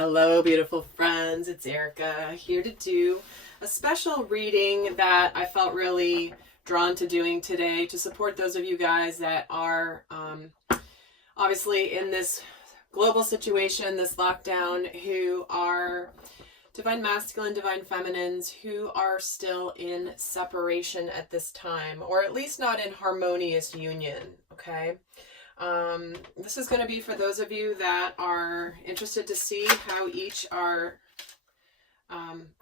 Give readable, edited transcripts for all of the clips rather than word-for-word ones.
Hello, beautiful friends. It's Erika here to do a special reading that I felt really drawn to doing today to support those of you guys that are obviously in this global situation, this lockdown, who are divine masculine, divine feminines, who are still in separation at this time, or at least not in harmonious union, okay? This is going to be for those of you that are interested to see how each are,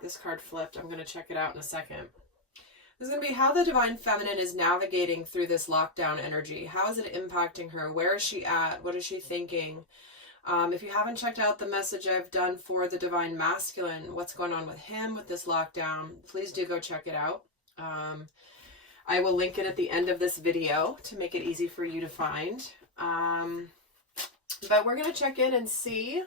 this card flipped, I'm going to check it out in a second. This is going to be how the divine feminine is navigating through this lockdown energy. How is it impacting her? Where is she at? What is she thinking? If you haven't checked out the message I've done for the divine masculine, what's going on with him with this lockdown, please do go check it out. I will link it at the end of this video to make it easy for you to find. But we're going to check in and see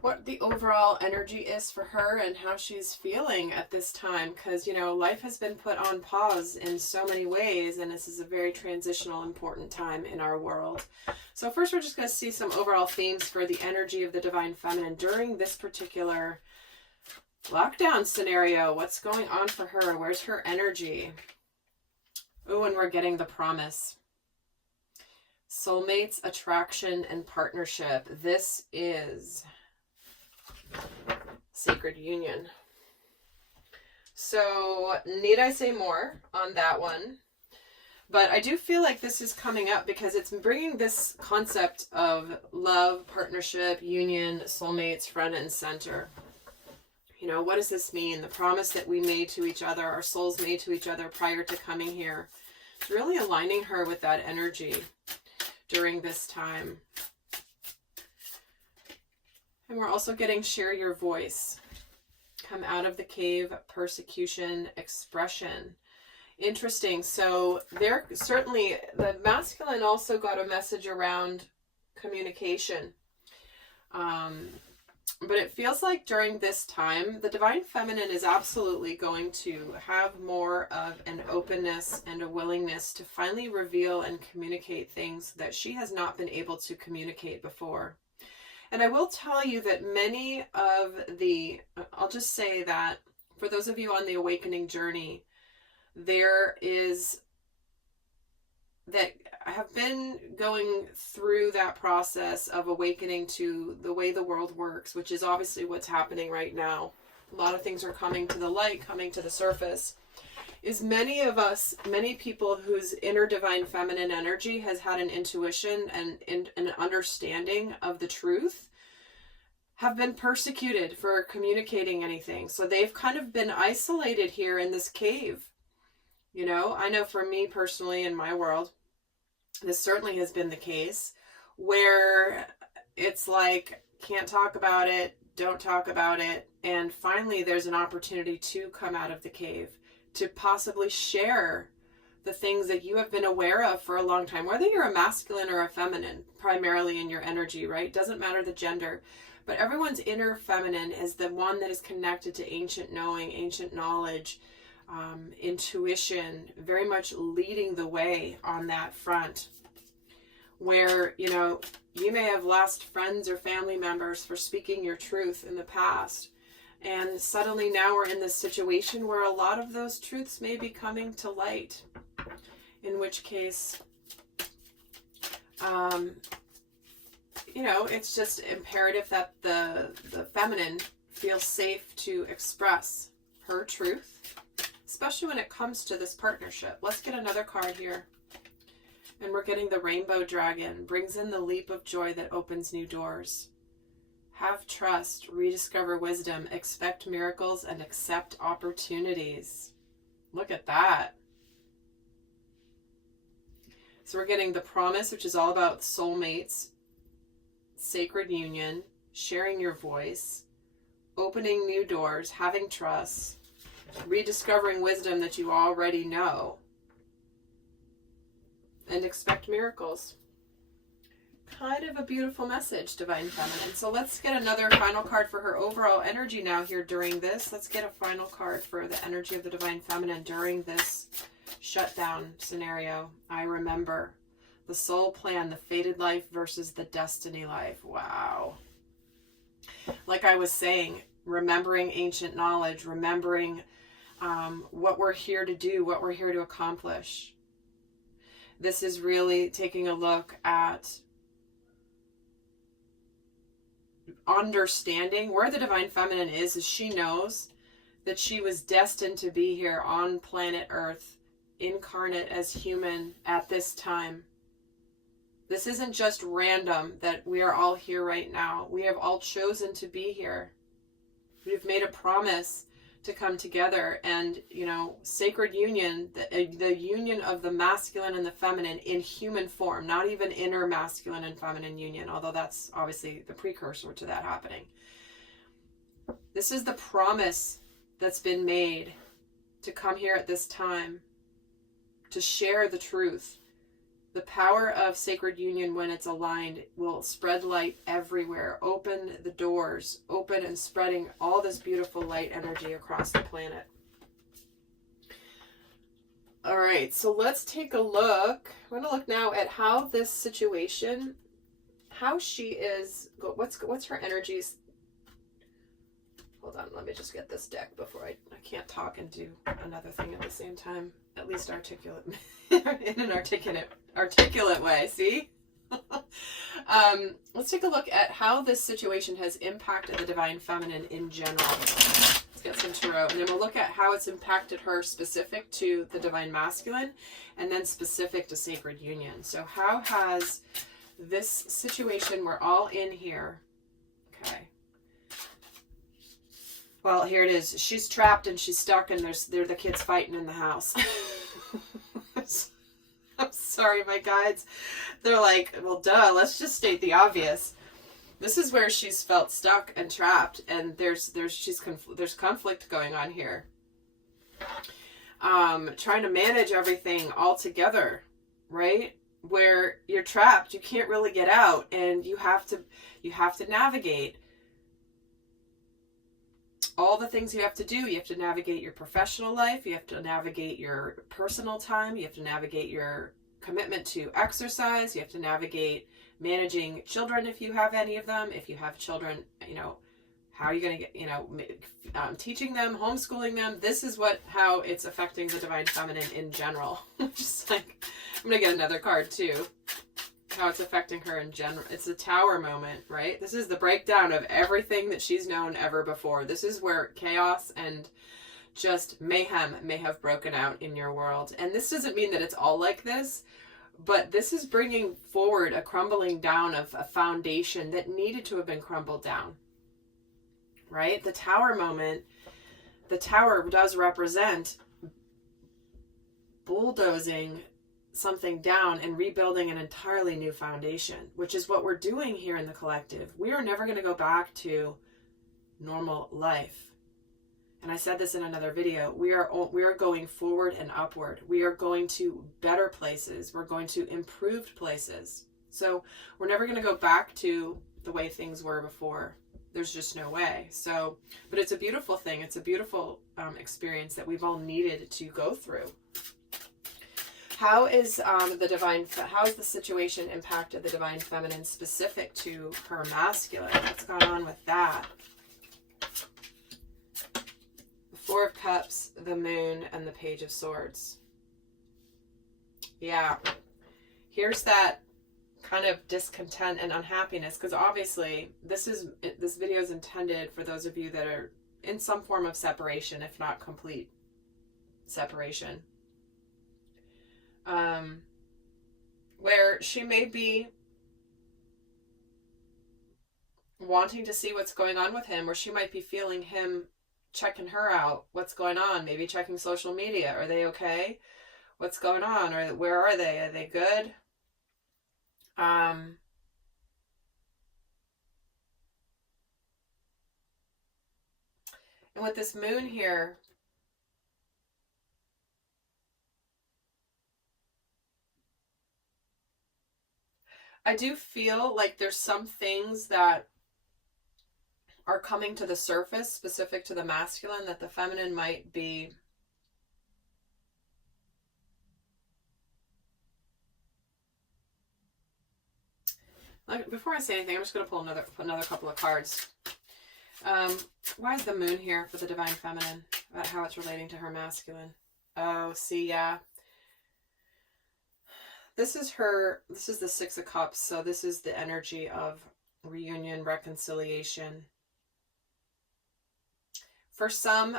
what the overall energy is for her and how she's feeling at this time. Because, you know, life has been put on pause in so many ways, and this is a very transitional, important time in our world. So first, we're just going to see some overall themes for the energy of the divine feminine during this particular lockdown scenario. What's going on for her? Where's her energy? Oh, and we're getting the promise. Soulmates, attraction, and partnership. This is sacred union. So, need I say more on that one? But I do feel like this is coming up because it's bringing this concept of love, partnership, union, soulmates, front and center. You know, what does this mean? The promise that we made to each other, our souls made to each other prior to coming here. It's really aligning her with that energy during this time. And we're also getting share your voice. Come out of the cave, persecution, expression. Interesting. So there certainly, the masculine also got a message around communication. But it feels like during this time, the divine feminine is absolutely going to have more of an openness and a willingness to finally reveal and communicate things that she has not been able to communicate before. And I will tell you that many of the, I'll just say that for those of you on the awakening journey, there is that I have been going through that process of awakening to the way the world works, which is obviously what's happening right now. A lot of things are coming to the light, coming to the surface. Is many of us, many people whose inner divine feminine energy has had an intuition and an understanding of the truth, have been persecuted for communicating anything. So they've kind of been isolated here in this cave. You know, I know for me personally in my world, this certainly has been the case where it's like, can't talk about it, don't talk about it. And finally, there's an opportunity to come out of the cave, to possibly share the things that you have been aware of for a long time, whether you're a masculine or a feminine, primarily in your energy, right? Doesn't matter the gender. But everyone's inner feminine is the one that is connected to ancient knowing, ancient knowledge, intuition, very much leading the way on that front, where, you know, you may have lost friends or family members for speaking your truth in the past, and suddenly now we're in this situation where a lot of those truths may be coming to light, in which case, you know, it's just imperative that the feminine feels safe to express her truth, especially when it comes to this partnership. Let's get another card here. And we're getting the rainbow dragon. Brings in the leap of joy that opens new doors. Have trust, rediscover wisdom, expect miracles, and accept opportunities. Look at that. So we're getting the promise, which is all about soulmates, sacred union, sharing your voice, opening new doors, having trust, rediscovering wisdom that you already know, and expect miracles. Kind of a beautiful message, divine feminine. So let's get another final card for her overall energy now here during this. Let's get a final card for the energy of the divine feminine during this shutdown scenario. I remember the soul plan, the fated life versus the destiny life. Wow. Like I was saying, remembering ancient knowledge, remembering what we're here to do, what we're here to accomplish. This is really taking a look at understanding where the divine feminine is she knows that she was destined to be here on planet Earth, incarnate as human at this time. This isn't just random that we are all here right now. We have all chosen to be here. We've made a promise to come together, and sacred union, the union of the masculine and the feminine in human form, not even inner masculine and feminine union, although that's obviously the precursor to that happening. This is the promise that's been made to come here at this time to share the truth. The power of sacred union, when it's aligned, will spread light everywhere, open the doors, open and spreading all this beautiful light energy across the planet. All right, so let's take a look. I'm going to look now at how this situation, how she is, what's her energies. Hold on, let me just get this deck before I can't talk and do another thing at the same time. At least articulate in an articulate way. See? Let's take a look at how this situation has impacted the divine feminine in general. Let's get some tarot, and then we'll look at how it's impacted her specific to the divine masculine, and then specific to sacred union. So how has this situation, we're all in here. Okay. Well, here it is. She's trapped and she's stuck, and they're the kids fighting in the house. I'm sorry, my guides. They're like, well, duh, let's just state the obvious. This is where she's felt stuck and trapped, and there's conflict going on here. Trying to manage everything all together, right? Where you're trapped, you can't really get out, and you have to navigate all the things you have to do. You have to navigate your professional life. You have to navigate your personal time. You have to navigate your commitment to exercise. You have to navigate managing children if you have any of them. If you have children, how are you going to get, teaching them, homeschooling them. This is how it's affecting the divine feminine in general. Just like, I'm going to get another card too. How it's affecting her in general. It's a tower moment, right? This is the breakdown of everything that she's known ever before. This is where chaos and just mayhem may have broken out in your world. And this doesn't mean that it's all like this, but this is bringing forward a crumbling down of a foundation that needed to have been crumbled down, right? The tower moment, the tower does represent bulldozing something down and rebuilding an entirely new foundation, which is what we're doing here in the collective. We are never going to go back to normal life. And I said this in another video. We are going forward and upward. We are going to better places. We're going to improved places. So we're never going to go back to the way things were before. There's just no way. So, but it's a beautiful thing. It's a beautiful experience that we've all needed to go through. How is how has the situation impacted the divine feminine specific to her masculine? What's gone on with that? The Four of Cups, the Moon, and the Page of Swords. Yeah. Here's that kind of discontent and unhappiness, because obviously this video is intended for those of you that are in some form of separation, if not complete separation. Where she may be wanting to see what's going on with him, or she might be feeling him checking her out. What's going on? Maybe checking social media. Are they okay? What's going on? Or where are they? Are they good? And with this moon here, I do feel like there's some things that are coming to the surface specific to the masculine that the feminine might be Before I say anything, I'm just going to pull another couple of cards. Why is the moon here for the divine feminine? About how it's relating to her masculine. Oh, see, yeah. This is the Six of Cups. So this is the energy of reunion, reconciliation. For some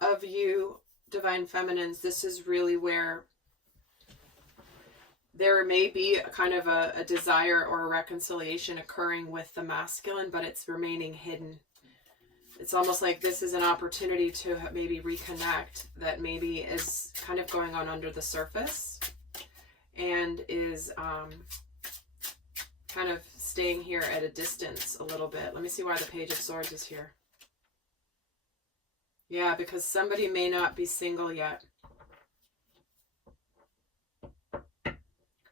of you divine feminines, this is really where there may be a kind of a desire or a reconciliation occurring with the masculine, but it's remaining hidden. It's almost like this is an opportunity to maybe reconnect that maybe is kind of going on under the surface and is kind of staying here at a distance a little bit. Let me see why the Page of Swords is here. Yeah, because somebody may not be single yet.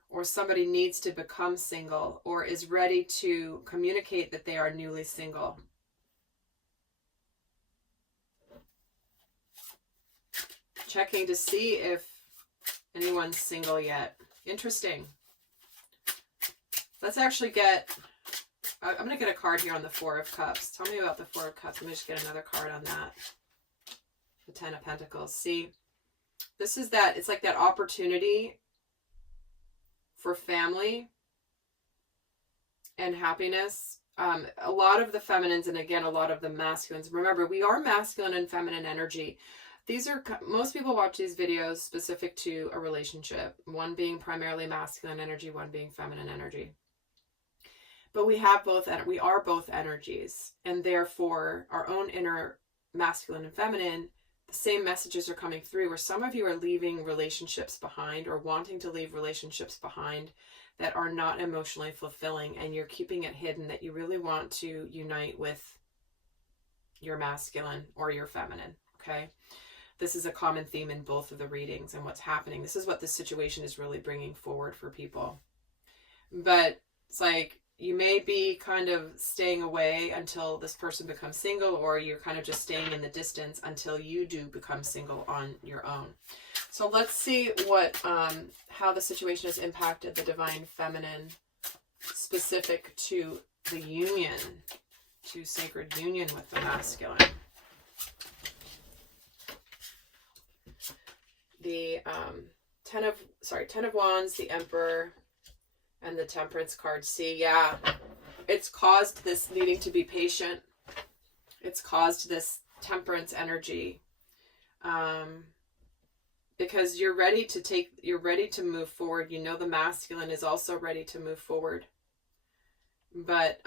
Or somebody needs to become single or is ready to communicate that they are newly single. Checking to see if anyone's single yet. Interesting. Let's actually get, I'm going to get a card here on the Four of Cups. Tell me about the Four of Cups. Let me just get another card on that. The Ten of Pentacles. See, this is that, it's like that opportunity for family and happiness. A lot of the feminines, and again, a lot of the masculines. Remember, we are masculine and feminine energy. These are, most people watch these videos specific to a relationship. One being primarily masculine energy, one being feminine energy. But we have both, we are both energies. And therefore, our own inner masculine and feminine, the same messages are coming through, where some of you are leaving relationships behind or wanting to leave relationships behind that are not emotionally fulfilling, and you're keeping it hidden that you really want to unite with your masculine or your feminine, okay? This is a common theme in both of the readings and what's happening. This is what this situation is really bringing forward for people. But it's like, you may be kind of staying away until this person becomes single, or you're kind of just staying in the distance until you do become single on your own. So let's see what, how the situation has impacted the divine feminine specific to the union, to sacred union with the masculine. The Ten of Wands, the Emperor, and the Temperance card. See, yeah, it's caused this needing to be patient. It's caused this temperance energy. Because you're ready to move forward. You know the masculine is also ready to move forward. But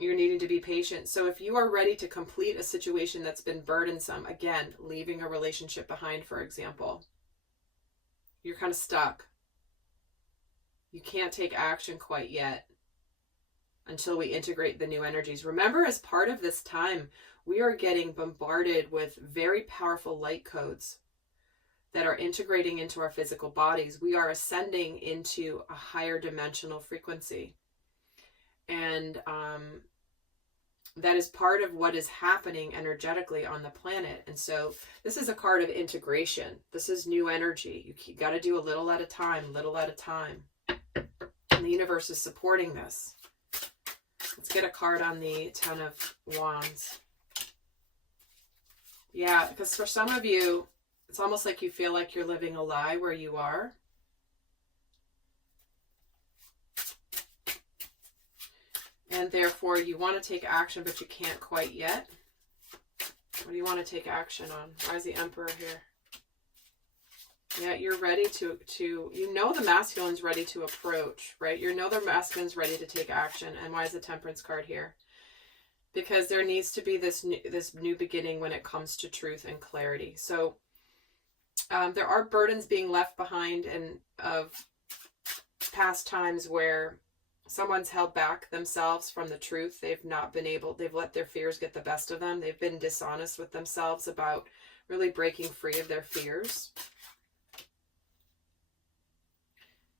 you're needing to be patient. So if you are ready to complete a situation that's been burdensome, again, leaving a relationship behind, for example, you're kind of stuck. You can't take action quite yet until we integrate the new energies. Remember, as part of this time, we are getting bombarded with very powerful light codes that are integrating into our physical bodies. We are ascending into a higher dimensional frequency. And that is part of what is happening energetically on the planet. And so this is a card of integration. This is new energy. You got to do a little at a time, little at a time. And the universe is supporting this. Let's get a card on the Ten of Wands. Yeah, because for some of you, it's almost like you feel like you're living a lie where you are. And therefore, you want to take action, but you can't quite yet. What do you want to take action on? Why is the Emperor here? Yeah, you're ready to you know the masculine's ready to approach, right? You know the masculine's ready to take action. And why is the Temperance card here? Because there needs to be this new beginning when it comes to truth and clarity. So there are burdens being left behind and of past times where someone's held back themselves from the truth. They've let their fears get the best of them. They've been dishonest with themselves about really breaking free of their fears.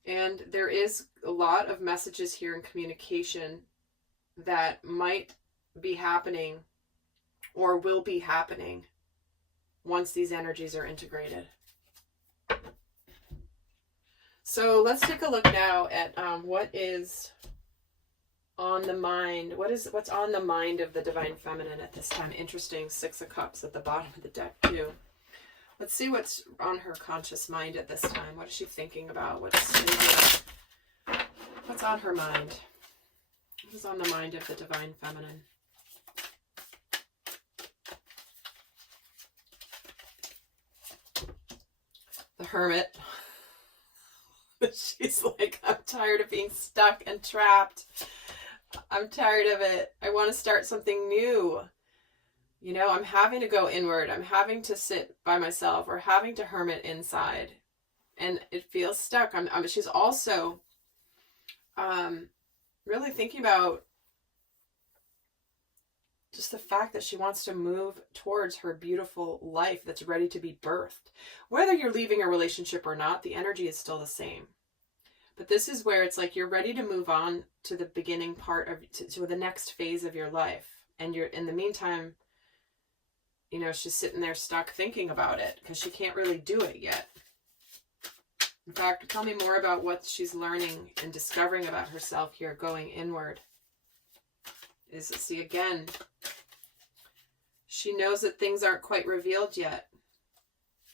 And there is a lot of messages here in communication that might be happening or will be happening once these energies are integrated. So let's take a look now at what is on the mind. What's on the mind of the Divine Feminine at this time? Interesting. 6 of Cups at the bottom of the deck too. Let's see what's on her conscious mind at this time. What is she thinking about? What's on her mind? What is on the mind of the Divine Feminine? The Hermit. She's like, I'm tired of being stuck and trapped. I'm tired of it. I want to start something new. You know, I'm having to go inward. I'm having to sit by myself or having to hermit inside. And it feels stuck. She's also really thinking about just the fact that she wants to move towards her beautiful life that's ready to be birthed. Whether you're leaving a relationship or not, the energy is still the same. But this is where it's like you're ready to move on to the beginning part of, to the next phase of your life. And you're, in the meantime, you know, she's sitting there stuck thinking about it because she can't really do it yet. In fact, tell me more about what she's learning and discovering about herself here, going inward. See, again, she knows that things aren't quite revealed yet.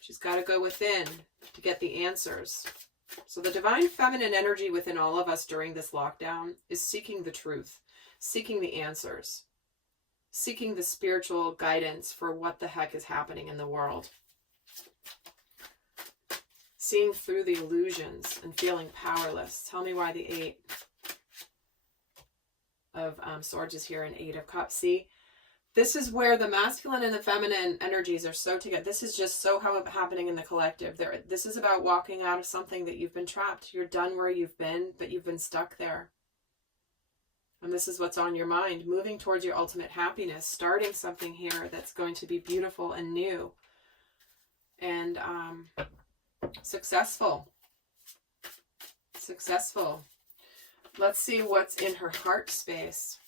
She's got to go within to get the answers. So the Divine Feminine energy within all of us during this lockdown is seeking the truth, seeking the answers, seeking the spiritual guidance for what the heck is happening in the world. Seeing through the illusions and feeling powerless. Tell me why the 8 of Swords is here and 8 of Cups. See, this is where the masculine and the feminine energies are so together. This is just so happening in the collective. This is about walking out of something that you've been trapped. You're done where you've been, but you've been stuck there. And this is what's on your mind. Moving towards your ultimate happiness. Starting something here that's going to be beautiful and new. And successful. Successful. Let's see what's in her heart space.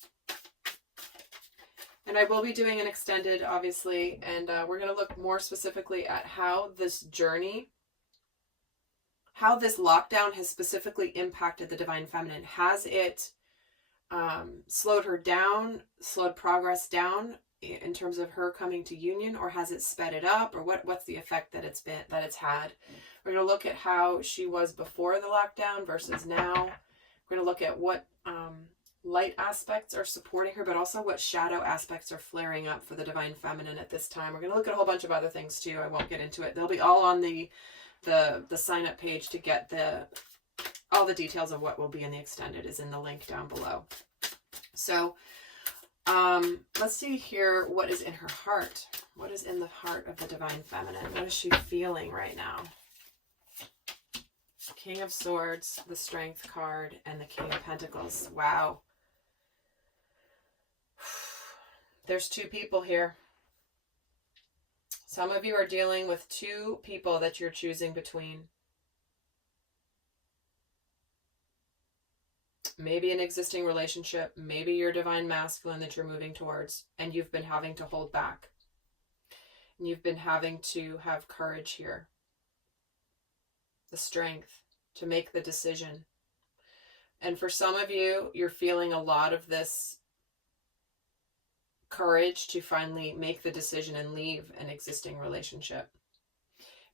And I will be doing an extended, obviously, and we're going to look more specifically at how this journey, how this lockdown has specifically impacted the Divine Feminine. Has it slowed her down, slowed progress down in terms of her coming to union, or has it sped it up, or what's the effect that it's had? We're going to look at how she was before the lockdown versus now. We're going to look at what light aspects are supporting her, but also what shadow aspects are flaring up for the Divine Feminine at this time. We're going to look at a whole bunch of other things too. I won't get into it. They'll be all on the sign up page to get all the details of what will be in the extended is in the link down below. So let's see here what is in her heart. What is in the heart of the Divine Feminine? What is she feeling right now? King of Swords, the Strength card, and the King of Pentacles. Wow. There's 2 people here. Some of you are dealing with 2 people that you're choosing between. Maybe an existing relationship, maybe your divine masculine that you're moving towards, and you've been having to hold back. And you've been having to have courage here. The strength to make the decision. And for some of you, you're feeling a lot of this courage to finally make the decision and leave an existing relationship.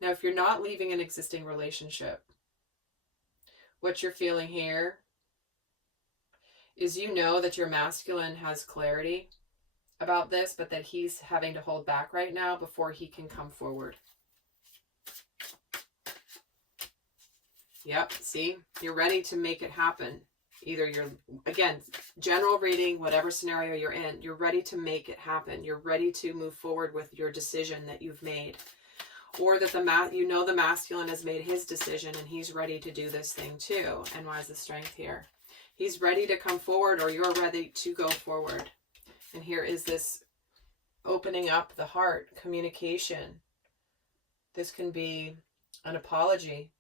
Now, if you're not leaving an existing relationship, what you're feeling here is you know that your masculine has clarity about this, but that he's having to hold back right now before he can come forward. Yep, see, you're ready to make it happen. Either you're, again, general reading, whatever scenario you're in, you're ready to make it happen. You're ready to move forward with your decision that you've made. Or that the masculine has made his decision and he's ready to do this thing too. And why is the Strength here? He's ready to come forward, or you're ready to go forward. And here is this opening up the heart, communication. This can be an apology.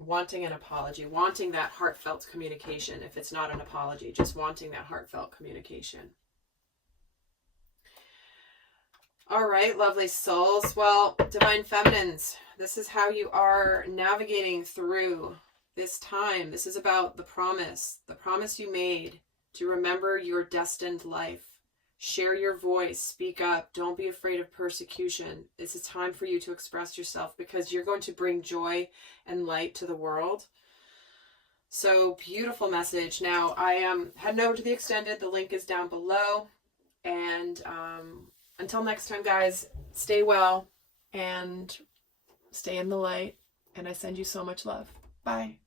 Wanting an apology, wanting that heartfelt communication. If it's not an apology, just wanting that heartfelt communication. All right, lovely souls. Well, divine feminines, this is how you are navigating through this time. This is about the promise you made to remember your destined life. Share your voice, speak up, don't be afraid of persecution. It's a time for you to express yourself because you're going to bring joy and light to the world. So beautiful message. Now I am heading over to the extended. The link is down below. And until next time, guys, stay well and stay in the light. And I send you so much love. Bye.